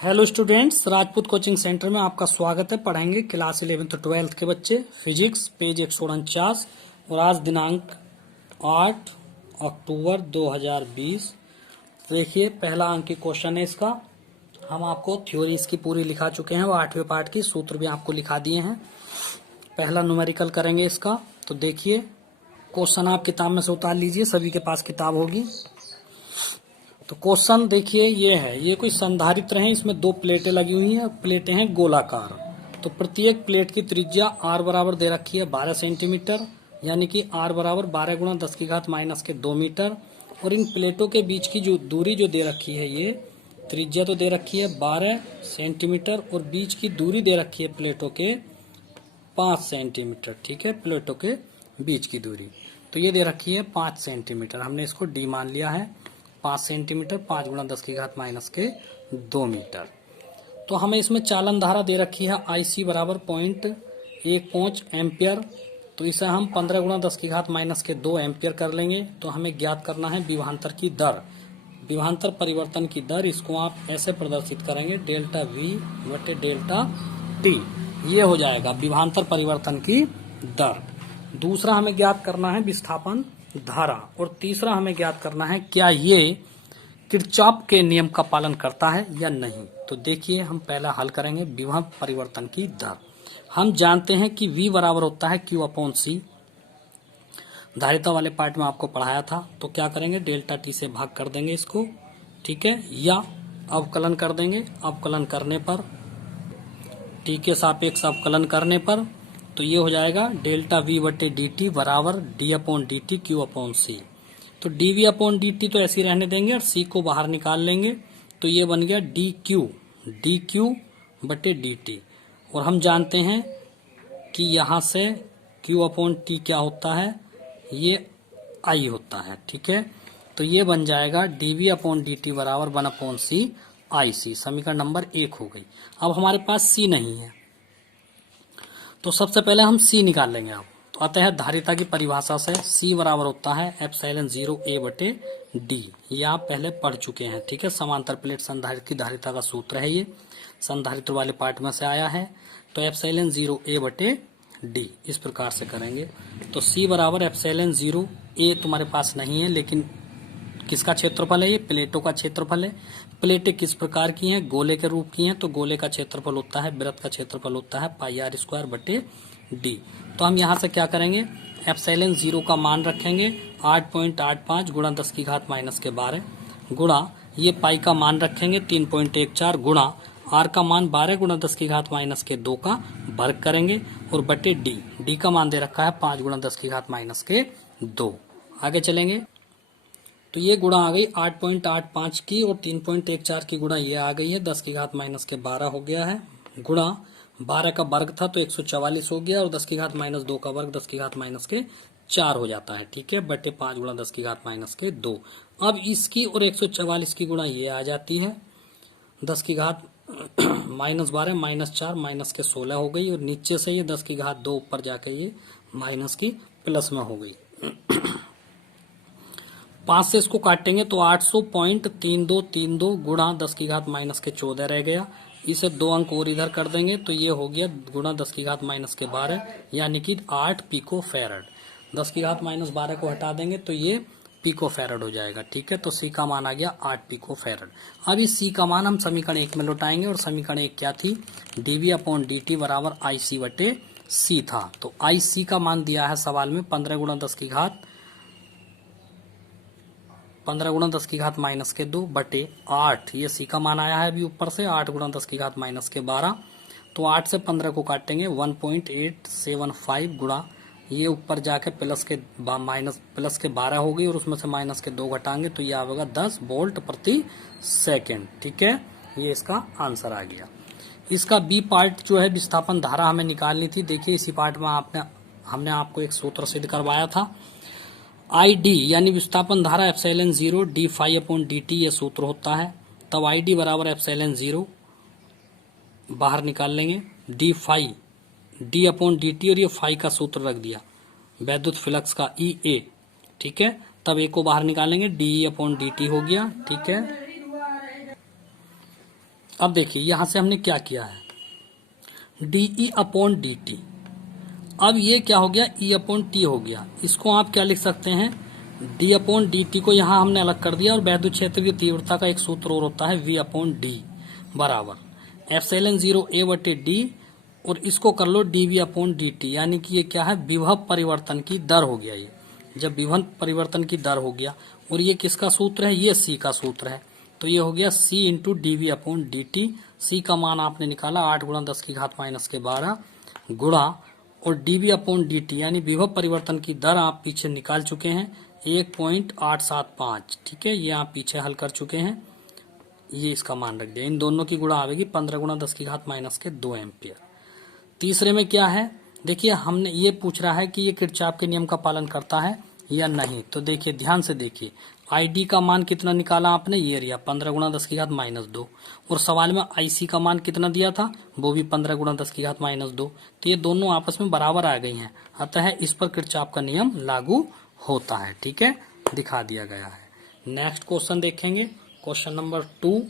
Hello students, Rajput coaching centre में आपका स्वागत है। पढ़ेंगे क्लास 11th 12th के बच्चे फिजिक्स पेज 149 और आज दिनांक 8 अक्टूबर 2020। देखिए पहला अंक की क्वेश्चन है इसका। हम आपको थ्योरी इसकी पूरी लिखा चुके हैं, वो 8वें पार्ट की सूत्र भी आपको लिखा दिए हैं। पहला न्यूमेरिकल करेंगे इसका। तो देखिए क्वेश्चन आप किताब में से उतार लीजिए, सभी के पास किताब होगी। तो क्वेश्चन देखिए ये है, ये कोई संधारित्र है, इसमें दो प्लेटें लगी हुई हैं। प्लेटें हैं गोलाकार। तो प्रत्येक प्लेट की त्रिज्या r बराबर दे रखी है 12 सेंटीमीटर, यानी कि r बराबर 12 गुणा 10 की घात माइनस के 2 मीटर। और इन प्लेटों के बीच की जो दूरी जो दे रखी है, ये त्रिज्या तो दे रखी है 12 सेंटीमीटर और बीच की दूरी दे रखी है प्लेटों के 5 सेंटीमीटर। ठीक है, प्लेटों के बीच की दूरी तो ये दे रखी है 5 सेंटीमीटर। हमने इसको डी मान लिया है 5 सेंटीमीटर, 5 गुणा 10 की घात माइनस के 2 मीटर। तो हमें इसमें चालन धारा दे रखी है IC बराबर 0.15 एम्पियर। तो इसे हम 15 गुणा 10 की घात माइनस के 2 एम्पियर कर लेंगे। तो हमें ज्ञात करना है विभवांतर की दर, विभवांतर परिवर्तन की दर। इसको आप ऐसे प्रदर्शित करेंगे डेल्टा V बटे डेल्टा T, ये हो जाएगा विभवांतर परिवर्तन की दर। दूसरा हमें ज्ञात करना है विस्थापन धारा और तीसरा हमें ज्ञात करना है क्या ये किरचॉफ के नियम का पालन करता है या नहीं। तो देखिए हम पहला हल करेंगे विभव परिवर्तन की दर। हम जानते हैं कि V बराबर होता है Q अपॉन C, धारिता वाले पार्ट में आपको पढ़ाया था। तो क्या करेंगे, डेल्टा T से भाग कर देंगे इसको, ठीक है, या अवकलन कर देंगे। अवकलन करने पर T के सापेक्ष अवकलन करने पर तो ये हो जाएगा डेल्टा V बटे डी टी बराबर D upon D T Q upon C. तो D V upon D T तो ऐसे ही रहने देंगे और C को बाहर निकाल लेंगे। तो ये बन गया डी क्यू बटे डी टी। और हम जानते हैं कि यहाँ से Q अपॉन टी क्या होता है, ये I होता है। ठीक है, तो ये बन जाएगा D V upon D T बराबर 1 अपॉन सी आई सी। समीकरण नंबर 1 हो गई। अब हमारे पास C नहीं है, तो सबसे पहले हम C निकाल लेंगे। अब तो अतः धारिता की परिभाषा से C बराबर होता है एप्सिलॉन 0 A बटे D। ये आप पहले पढ़ चुके हैं। ठीक है, समांतर प्लेट संधारित्र की धारिता का सूत्र है, ये संधारित्र वाले पार्ट में से आया है। तो एप्सिलॉन 0 A बटे D इस प्रकार से करेंगे। तो C बराबर एप्सिलॉन 0 A तुम्हारे पास नहीं है, लेकिन किसका क्षेत्रफल है, ये प्लेटों का क्षेत्रफल है। प्लेटें किस प्रकार की हैं, गोले के रूप की हैं। तो गोले का क्षेत्रफल होता है, वृत्त का क्षेत्रफल होता है पाई आर स्क्वायर बटे डी। तो हम यहाँ से क्या करेंगे, एप्सिलॉन 0 का मान रखेंगे 8.85 गुणा 10 की घात माइनस के 12 गुणा ये पाई का मान रखेंगे 3.14 गुणा आर का मान 12 गुणा 10 की घात माइनस के 2 का वर्ग करेंगे और बटे डी का मान दे रखा है 5 गुणा 10 की घात माइनस के 2। आगे चलेंगे तो ये गुणा आ गई 8.85 की और 3.14 की गुणा ये आ गई है 10 की घात माइनस के 12 हो गया है। गुणा 12 का वर्ग था तो 144 हो गया और 10 की घात माइनस 2 का वर्ग 10 की घात माइनस के 4 हो जाता है। ठीक है, बटे 5 गुणा 10 की घात माइनस के 2। अब इसकी और 144 की गुणा ये आ जाती है 10 की घात माइनस 12 माइनस 4 माइनस के 16 हो गई। और नीचे से ये 10 की घात 2 ऊपर जाकर ये माइनस की प्लस में हो गई। 5 से इसको काटेंगे तो 800.3232 गुणा 10 की घात माइनस के 14 रह गया। इसे 2 अंक और इधर कर देंगे तो ये हो गया गुणा 10 की घात माइनस के 12, यानी कि 8 पिको फैरड। 10 की घात माइनस 12 को हटा देंगे तो ये पिको फैरड हो जाएगा। ठीक है, तो C का मान आ गया 8 पिको फैरड। अब इस C का मान हम समीकरण 1 में लौटाएंगे और समीकरण 1 क्या थी, dV अपॉन dt बराबर IC बटे C था। तो IC का मान दिया है सवाल में 15 गुणा 10 की घात माइनस के 2 बटे 8। ये C का मान आया है अभी ऊपर से 8 गुणा 10 की घात माइनस के 12। तो 8 से 15 को काटेंगे 1.875 गुणा ये ऊपर जाके प्लस के 12 हो गई और उसमें से माइनस के 2 घटाएंगे तो ये आएगा 10 वोल्ट प्रति सेकेंड। ठीक है, ये इसका आंसर आ गया। इसका बी पार्ट जो है विस्थापन धारा हमें निकालनी थी। देखिए इसी पार्ट में हमने आपको एक सूत्र सिद्ध करवाया था। ID यानी विस्थापन धारा epsilon 0 D phi upon D T ये सूत्र होता है। तब ID बराबर एप्सिलॉन 0 बाहर निकाल लेंगे D phi D upon D T और ये फाई का सूत्र रख दिया वैद्युत फ्लक्स का EA। ठीक है, तब ए को बाहर निकालेंगे DE अपॉन डी टी हो गया। ठीक है, अब देखिए यहां से हमने क्या किया है, DE/dt। अब ये क्या हो गया, E/T हो गया। इसको आप क्या लिख सकते हैं, D/dt को यहां हमने अलग कर दिया और वैद्युत क्षेत्र की तीव्रता का एक सूत्र और होता है V/D बराबर ε0A/d, और इसको कर लो dV/dt, यानी कि ये क्या है, विभव परिवर्तन की दर हो गया। ये जब विभव परिवर्तन की दर हो गया, और ये किसका सूत्र है, ये C का सूत्र है, तो ये हो गया C इंटू dV/dt। C का मान आपने निकाला 8 गुणा 10 की घात माइनस के 12 गुणा, और dV/dt यानी विभव परिवर्तन की दर आप पीछे निकाल चुके हैं 1.875। ठीक है, ये आप पीछे हल कर चुके हैं, ये इसका मान रख दिया। इन दोनों की गुणा आवेगी 15 गुणा 10 की घात माइनस के 2 एम्पियर। तीसरे में क्या है, देखिए हमने ये पूछ रहा है कि ये किरचॉफ के नियम का पालन करता है या नहीं। तो देखिए ध्यान से देखिए, ID का मान कितना निकाला आपने, ये रिया 15 गुणा 10 की घात माइनस 2, और सवाल में IC का मान कितना दिया था, वो भी 15 गुणा 10 की घात माइनस 2। तो ये दोनों आपस में बराबर आ गई हैं, अतः इस पर किरचॉफ का नियम लागू होता है। ठीक है, दिखा दिया गया है। नेक्स्ट क्वेश्चन देखेंगे, क्वेश्चन नंबर 2।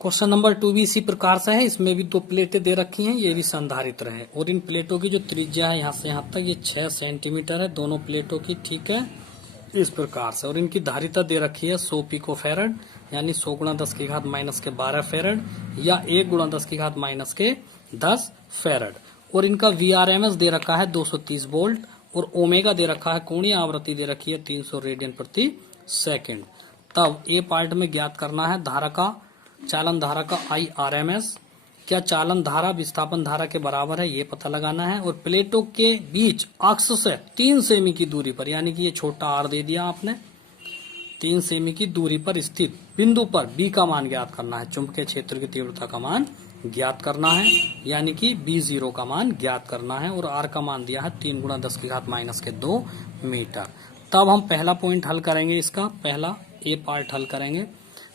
क्वेश्चन नंबर 2 भी इसी प्रकार से है, इसमें भी 2 प्लेटें दे रखी हैं, ये भी संधारित्र है, और इन प्लेटों की जो त्रिज्या है यहाँ से यहाँ तक, ये 6 सेंटीमीटर है दोनों प्लेटों की। ठीक है, इस प्रकार से, और इनकी धारिता दे रखी है 100 पिकोफैरड, यानी 100 गुणा 10 की घात माइनस के 12 फैरड, या 1 गुणा 10 की घात माइनस के 10 फैरड, और इनका VRMS दे रखा है 230 वोल्ट, और ओमेगा दे रखा है, कोणीय आवृत्ति दे रखी है 300 रेडियन प्रति सेकेंड। तब ए पार्ट में ज्ञात करना है धारा का, चालन धारा का IRMS, क्या चालन धारा विस्थापन धारा के बराबर है, ये पता लगाना है, और प्लेटों के बीच अक्ष से 3 सेमी की दूरी पर, यानी कि ये छोटा r दे दिया आपने, 3 सेमी की दूरी पर स्थित बिंदु पर B का मान ज्ञात करना है, चुंबकीय क्षेत्र की तीव्रता का मान ज्ञात करना है, यानी कि B0 का मान ज्ञात करना है, और R का मान दिया है 3 गुणा 10 की घात माइनस के 2 मीटर। तब हम पहला पॉइंट हल करेंगे, इसका पहला A पार्ट हल करेंगे।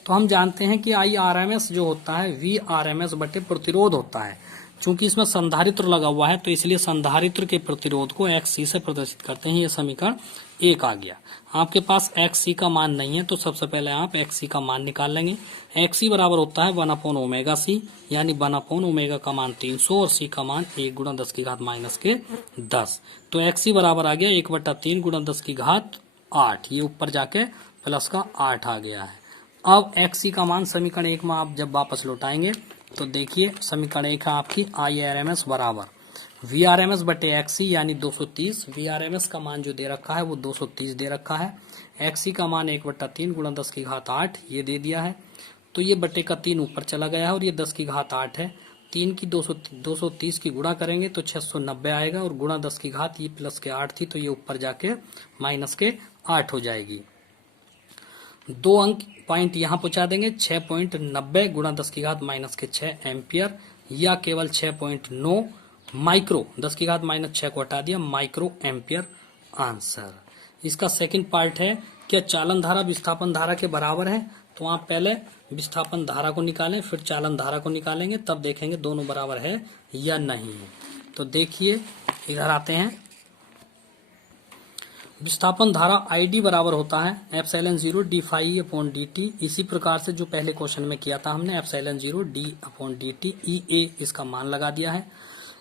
तो हम जानते हैं कि IRMS जो होता है VRMS बटे प्रतिरोध होता है। चूंकि इसमें संधारित्र लगा हुआ है, तो इसलिए संधारित्र के प्रतिरोध को XC से प्रदर्शित करते हैं। ये समीकरण 1 आ गया। आपके पास XC का मान नहीं है, तो सबसे पहले आप XC का मान निकाल लेंगे। XC बराबर होता है 1/ωc, यानी 1/ω का मान 300 और C का मान 1 गुणा 10 की घात माइनस के 10। तो XC बराबर आ गया 1/3 गुणा 10 की घात 8, ये ऊपर जाके प्लस का 8 आ गया है। अब XC का मान समीकरण 1 में आप जब वापस लौटाएंगे, तो देखिए समीकरण 1 है आपकी IRMS बराबर VRMS बटे XC, यानी 230। VRMS का मान जो दे रखा है वो 230 दे रखा है। XC का मान 1/3 गुणा 10 की घात 8 ये दे दिया है, तो ये बटे का 3 ऊपर चला गया है, और ये 10 की घात 8 है। 3 की 230 की गुणा करेंगे तो 690 आएगा, और गुणा 10 की घात ये प्लस के 8 थी, तो ये ऊपर जाके माइनस के 8 हो जाएगी। 2 अंक पॉइंट यहाँ पहुंचा देंगे, 6.90 गुणा 10 की घात माइनस के 6 एम्पियर, या केवल 6.9 माइक्रो, 10 की घात माइनस 6 को हटा दिया, माइक्रो एम्पियर आंसर। इसका सेकंड पार्ट है, क्या चालन धारा विस्थापन धारा के बराबर है। तो आप पहले विस्थापन धारा को निकालें, फिर चालन धारा को निकालेंगे, तब देखेंगे दोनों बराबर है या नहीं। तो देखिए इधर आते हैं, विस्थापन धारा ID बराबर होता है ε0 d∅E/dt। इसी प्रकार से जो पहले क्वेश्चन में किया था हमने, ε0 d/dt, EA इसका मान लगा दिया है,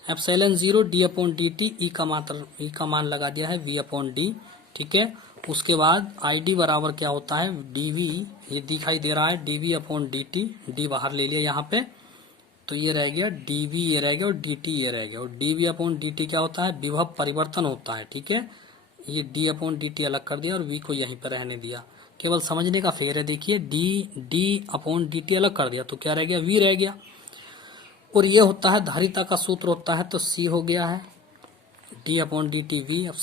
ε0 d/dt, E का मान लगा दिया है V/d। ठीक है, उसके बाद ID बराबर क्या होता है, dV, ये दिखाई दे रहा है dV/dt, d बाहर ले लिया यहाँ पे, तो ये रह गया dV, ये रह गया, और dt ये रह गया, और dV/dt क्या होता है, विभव परिवर्तन होता है। ठीक है, ये d/dt अलग कर दिया और v को यहीं पर रहने दिया, केवल समझने का फेर है। देखिए d/dt अलग कर दिया तो क्या रह गया, v रह गया, और ये होता है धारिता का सूत्र होता है, तो c हो गया है d/dt v। अब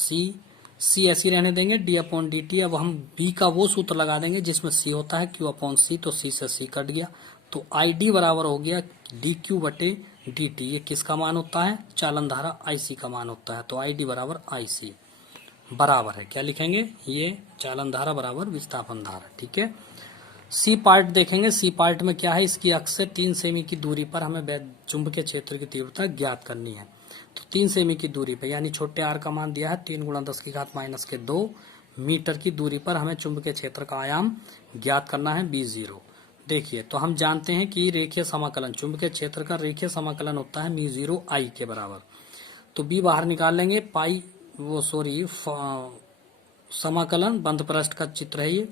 c ऐसी रहने देंगे, d/dt। अब हम v का वो सूत्र लगा देंगे जिसमें c होता है q/c, तो c से c कट गया, तो ID बराबर हो गया dq/dt। ये किसका मान होता है, चालन धारा IC का मान होता है, तो ID बराबर IC बराबर है, क्या लिखेंगे, ये चालन धारा बराबर विस्थापन धारा। ठीक है, सी पार्ट देखेंगे। सी पार्ट में क्या है, इसकी अक्ष से 3 सेमी की दूरी पर हमें चुंबकीय क्षेत्र की तीव्रता ज्ञात करनी है। तो 3 सेमी की दूरी पर, यानी छोटे r का मान दिया है 3 गुणा 10 की घात माइनस के 2 मीटर की दूरी पर हमें चुंबकीय क्षेत्र का आयाम ज्ञात करना है B0। देखिए, तो हम जानते हैं कि रेखीय समाकलन, चुंबकीय क्षेत्र का रेखीय समाकलन होता है म्यू जीरो आई के बराबर। तो बी बाहर निकाल लेंगे, पाई समाकलन बंद पृष्ठ का चित्र है ये,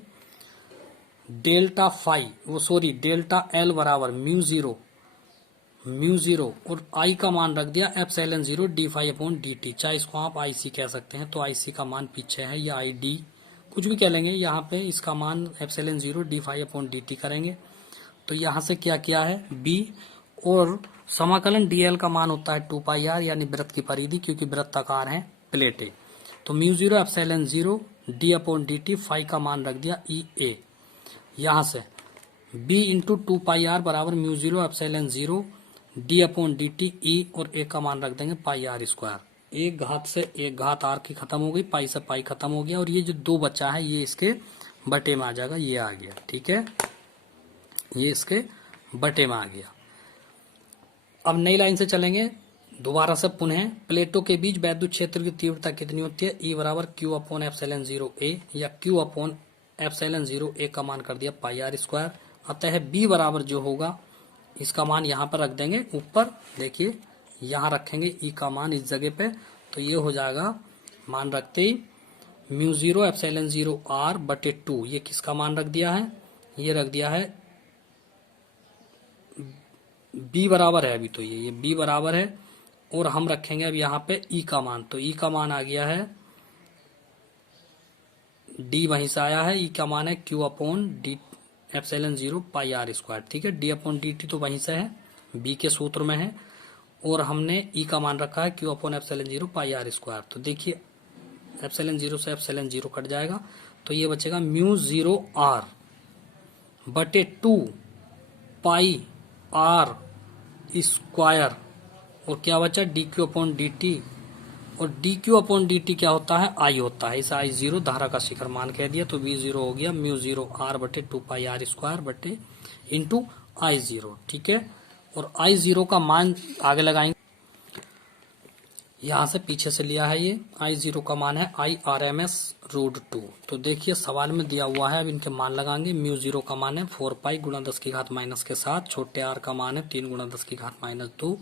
डेल्टा एल बराबर म्यू जीरो और आई का मान रख दिया epsilon zero D phi upon D T, चाहे इसको आप आई सी कह सकते हैं। तो आई सी का मान पीछे है, या आई डी कुछ भी कह लेंगे, यहाँ पे इसका मान epsilon zero D phi upon D T करेंगे। तो यहाँ से क्या किया है बी, और समाकलन डीएल का मान होता है 2πr, यानी वृत्त की परिधि, क्योंकि वृत्ताकार है प्लेटें। तो mu zero epsilon zero D upon D T, phi का मान रख दिया ई ए। यहाँ से बी इंटू 2πr बराबर mu zero epsilon zero D upon D T E, और ए का मान रख देंगे पाई आर स्क्वायर। एक घात से एक घात आर की खत्म हो गई, पाई से पाई खत्म हो गया, और ये जो दो बचा है ये इसके बटे में आ जाएगा, ये आ गया। ठीक है, ये इसके बटे में आ गया। अब नई लाइन से चलेंगे दोबारा से पुनः, प्लेटों के बीच वैद्युत क्षेत्र की तीव्रता कितनी होती है, ई बराबर क्यू अपॉन एप्सिलॉन जीरो ए, या क्यू अपॉन एप्सिलॉन जीरो ए का मान कर दिया पाई आर स्क्वायर। अतः बी बराबर जो होगा इसका मान यहाँ पर रख देंगे ऊपर, देखिए यहाँ रखेंगे ई का मान इस जगह पे, तो ये हो जाएगा मान रखते ही mu zero epsilon zero R बटे 2, ये किसका मान रख दिया है, ये रख दिया है बी बराबर है अभी, तो ये बी बराबर है, और हम रखेंगे अब यहाँ पे ई का मान, तो ई का मान आ गया है डी, वहीं से आया है, ई का मान है Q upon D epsilon zero pi R square. ठीक है, डी अपॉन डी टी तो वहीं से है, बी के सूत्र में है, और हमने ई का मान रखा है Q upon epsilon zero pi R square. तो देखिए एप्सिलॉन जीरो से एप्सिलॉन जीरो कट जाएगा, तो ये बचेगा म्यू जीरो आर बटे 2 पाई आर स्क्वायर, और क्या बचा D Q upon D T, और D Q upon D T क्या होता है, आई होता है, इसे आई जीरो धारा का शिखर मान कह दिया, तो वी जीरो हो गया म्यू जीरो आर बटे 2 पाई आर स्क्वायर बटे इंटू आई जीरो। ठीक है, और आई जीरो का मान आगे लगाएंगे, यहाँ से पीछे से लिया है, ये आई जीरो का मान है I R M S root 2। तो देखिए सवाल में दिया हुआ है, अब इनके मान लगाएंगे। म्यू जीरो का मान है 4 पाई गुणा 10 की घात माइनस के 7, छोटे आर का मान है 3 गुणा 10 की घात माइनस 2,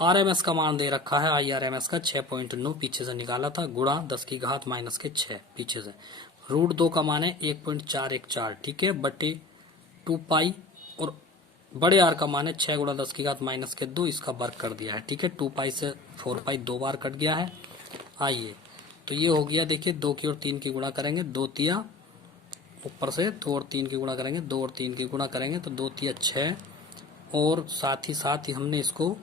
आर एम एस का मान दे रखा है आई आर एम एस का 6.9, पीछे से निकाला था, गुणा 10 की घात माइनस के 6 पीछे से, रूट 2 का मान है 1.414। ठीक है, बटे 2 पाई, और बड़े आर का मान है 6 गुणा 10 की घात माइनस के 2, इसका वर्ग कर दिया है। ठीक है, 2 पाई से 4 पाई 2 बार कट गया है। आइए, तो ये हो गया, देखिए 2 की और 3 की गुणा करेंगे, 2 तिया ऊपर से 2 और 3 की गुणा करेंगे, 2 और 3 की गुणा करेंगे तो 2 तिया 6, और साथ ही हमने इसको,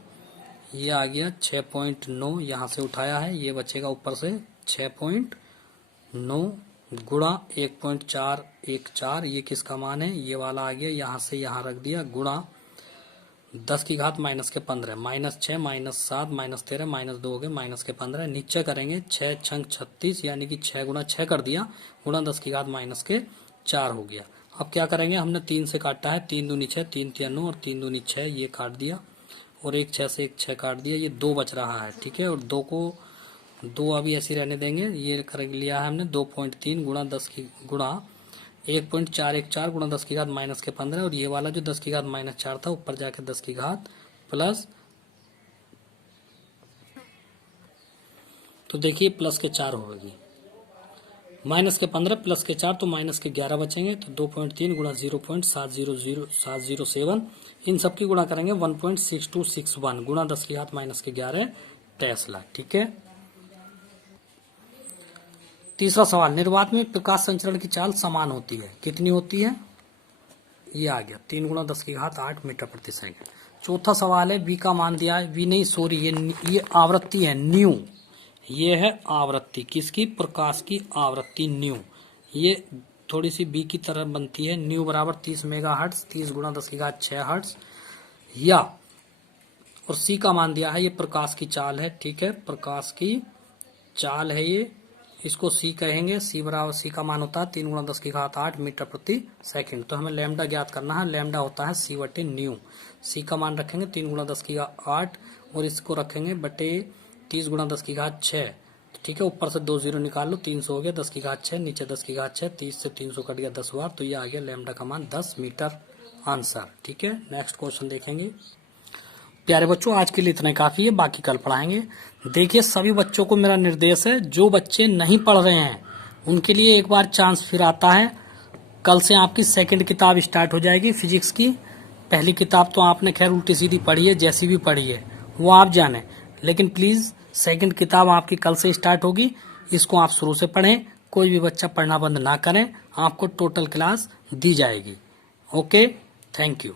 ये आ गया 6.9, यहाँ से उठाया है, ये बचेगा ऊपर से 6.9 गुणा 1.414, ये किसका मान है, ये वाला आ गया, यहाँ से यहाँ रख दिया, गुणा 10 की घात माइनस के 15, माइनस 6 माइनस 7 माइनस 13 माइनस 2 हो गए माइनस के 15, नीचे करेंगे 6 छंग 36, यानी कि 6 गुणा 6 कर दिया, गुणा 10 की घात माइनस के 4 हो गया। अब क्या करेंगे, हमने 3 से काटा है, 3 दूनी 6, 3 तिया 9 और 3 दूनी 6, ये काट दिया, और एक 6 से एक 6 काट दिया, ये 2 बच रहा है। ठीक है, और 2 को 2 अभी ऐसे रहने देंगे, ये कर लिया है हमने 2.3 गुणा 10 की गुणा 1.414 गुणा 10 की घात माइनस के 15, और ये वाला जो 10 की घात माइनस 4 था ऊपर जाके 10 की घात प्लस, तो देखिए प्लस के 4 होगी, माइनस के 15 प्लस के 4 तो माइनस के 11 बचेंगे, तो 2.3 गुणा 0.707, इन सब की गुणा करेंगे 1.6261 गुणा 10 की घात माइनस के 11 टेस्ला। ठीक है, तीसरा सवाल, निर्वात में प्रकाश संचरण की चाल समान होती है, कितनी होती है, ये आ गया 3 गुणा 10 की घात 8 मीटर प्रति सेकंड। चौथा सवाल है, वी का मान दिया है, वी नहीं सॉरी, ये आवृत्ति है न्यू, ये है आवृत्ति किसकी, प्रकाश की आवृत्ति न्यू, ये थोड़ी सी बी की तरह बनती है, न्यू बराबर 30 मेगाहर्ट्ज, 30 गुणा 10 की घात 6 हर्ट्ज, या, और सी का मान दिया है, ये प्रकाश की चाल है। ठीक है, प्रकाश की चाल है ये, इसको सी कहेंगे, सी बराबर, सी का मान होता है 3 गुणा 10 की घात 8 मीटर प्रति सेकंड। तो हमें लैम्डा ज्ञात करना है, लैम्डा होता है सी बटे न्यू, सी का मान रखेंगे 3 गुणा 10 की घात 8, और इसको रखेंगे बटे 30 गुणा 10 की घात 6। ठीक है, ऊपर से 2 जीरो निकाल लो, 300 हो गया, 10 की घात 6, नीचे 10 की घात 6, 30 से 300 कट गया 10 बार, तो ये आ गया लैम्डा का मान 10 मीटर आंसर। ठीक है, नेक्स्ट क्वेश्चन देखेंगे। प्यारे बच्चों, आज के लिए इतना ही काफी है, बाकी कल पढ़ाएंगे। देखिए, सभी बच्चों को मेरा निर्देश है, जो बच्चे नहीं पढ़ रहे हैं उनके लिए एक बार चांस फिर आता है। कल से आपकी सेकंड किताब स्टार्ट हो जाएगी फिजिक्स की। पहली किताब तो आपने खैर उल्टी सीधी पढ़ी है, जैसी भी पढ़ी है वो आप जाने, लेकिन प्लीज सेकंड किताब आपकी कल से स्टार्ट होगी, इसको आप शुरू से पढ़ें। कोई भी बच्चा पढ़ना बंद ना करें, आपको टोटल क्लास दी जाएगी। Okay, thank you.